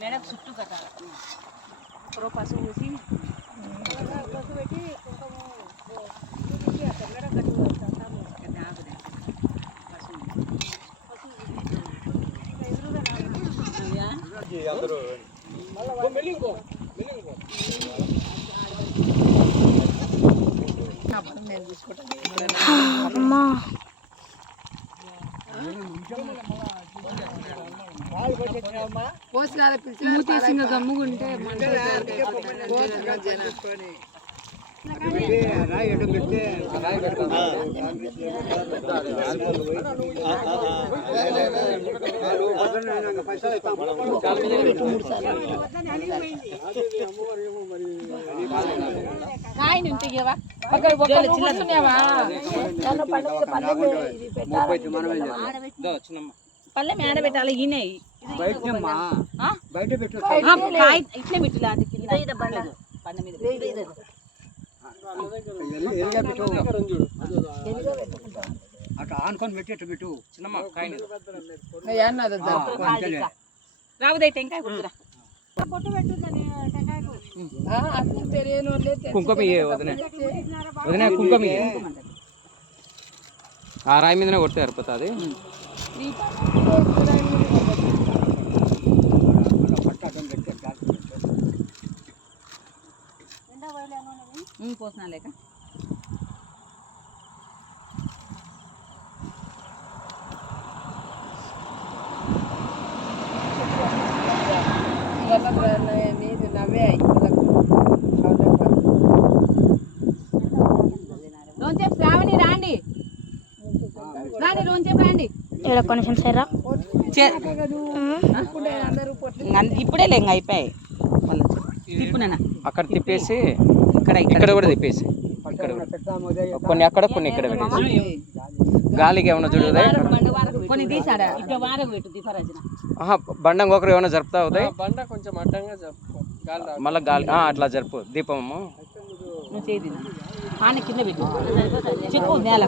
Madam చుట్టూ కట్టాలి పసుపు పూసి పసుపు పెట్టి అమ్మా మూతేసింగ గమ్ముగుంటే పల్లె మేడ పెట్టాలి ఈయనే బయట ఇట్లే పెట్టు బండ మీద అటు ఆనుకొని పెట్టేట్టు పెట్టు చిన్నమ్మ రావుదై టెంకాయ కుడుతురా కుంకుమ వదిన వదిన కుంకుమ ఆ రాయి మీదనే కొడితే సరిపోతుంది. పోసిన లేక రోజేపు శ్రావణి రాండి రాండి రోజేపు రండి కొంచెం సరే ఇప్పుడే లేక అయిపోయాయి అక్కడ తిప్పేసి ఇక్కడ కూడా తిప్పేసి ఇక్కడ కొన్ని అక్కడ కొన్ని ఇక్కడ పెట్టేసి గాలికి ఏమన్నా చూడదా కొన్ని తీసాడా ఇక్కడ వారకు పెట్టు దీపరాజన బండ ఒకరు ఏమైనా జరుపుతా అవుతాయి బండ కొంచెం అడ్డంగా జరుపు మళ్ళీ గాలి అట్లా జరుపు దీపము కింద పెట్టు చెప్పు నేల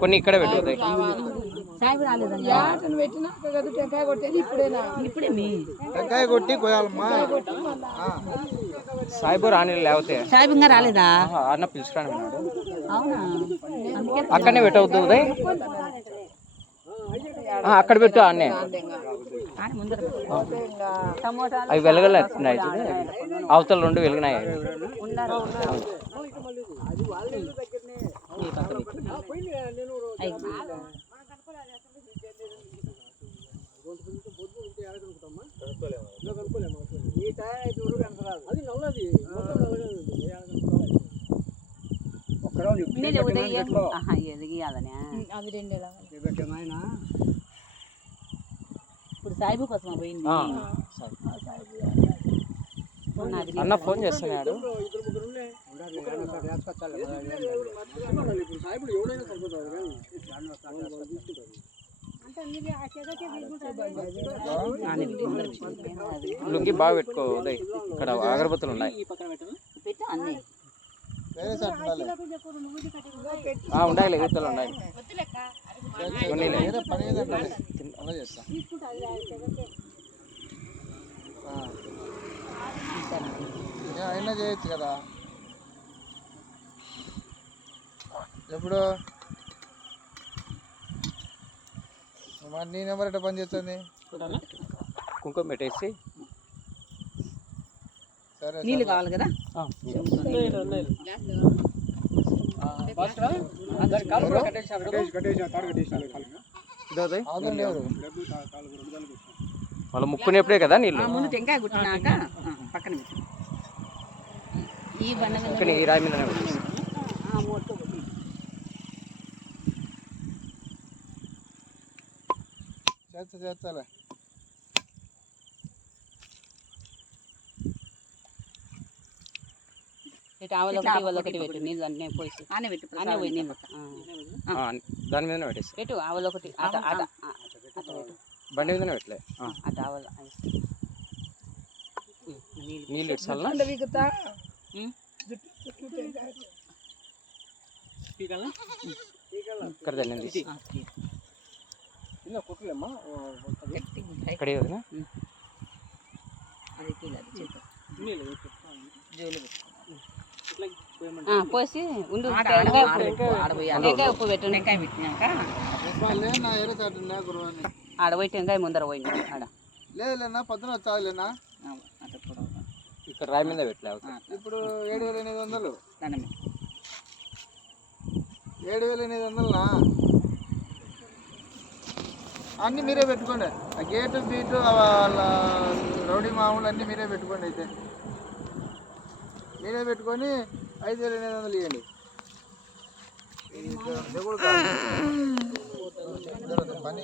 కొన్ని ఇక్కడ పెట్టు సాయిబు రాలేదండి ఇప్పుడే సాయిబు రాని లేకపోతే సాయిబు ఇంకా రాలేదా అన్న పిలుచుకురాని అవునా అక్కడనే పెట్టవద్దు ఉదయ్ అక్కడ పెట్టు అన్నే అవి వెలగలేస్తున్నాయి అవతల రెండు వెలిగినాయి ఇప్పుడు సాయిబు కోసం పోయింది అన్న ఫోన్ చేస్తున్నాడు లుంగి బాగా పెట్టుకో ఉదయ్ ఇక్కడ అగరబత్తులు ఉన్నాయి ఉండాలి ఎగుతలు ఉన్నాయి కొన్ని అయినా చేయొచ్చు కదా ఎప్పుడు మరి నీ నెంబర్ ఎట్లా పని చేస్తుంది కుంకుమ పెట్టేసి సరే నీళ్ళు కావాలి కదా మళ్ళీ ముక్కునేప్పుడే కదా నీళ్ళు ముందు టెంకాయ కుట్టినాక పక్కన పెట్టు ఈ బండ ఈ రాయి మీద చేస్తాలే ఆవలు ఒకటి పెట్టు నీళ్ళు అన్నీ పోయి అన్నీ పెట్టు అన్నీ పోయి నీళ్ళు దాని మీదనే పెట్టేసి పెట్టు ఆవలు ఒకటి బండి మీదనే పెట్టలే అటు ఆవలు నీళ్ళు ఇట్సాలా ఇక్కడ చిన్న కుట్లేమ్మా గట్టిగా ఉంటాయి. ఇక్కడే వదినా అది తీయాలి, చేతితో. జోలు పోసి ఉండు, టెంకాయ ఉప్పు పెట్టు. టెంకాయ పెట్టినాక ఆడ పోయి టెంకాయ ముందర పోయింది ఆడ. లేదులేనా పొద్దున వచ్చాలేనా అట్లా కూడా ఇక్కడ రాయి మీద పెట్టలే ఇప్పుడు 7,800 దండమే. 7,800నా అన్నీ మీరే పెట్టుకోండి. ఆ గేటు బీటు వాళ్ళ రౌడీ మామూలు అన్నీ మీరే పెట్టుకోండి. అయితే మీరే పెట్టుకొని 5,800 ఇవ్వండి. పని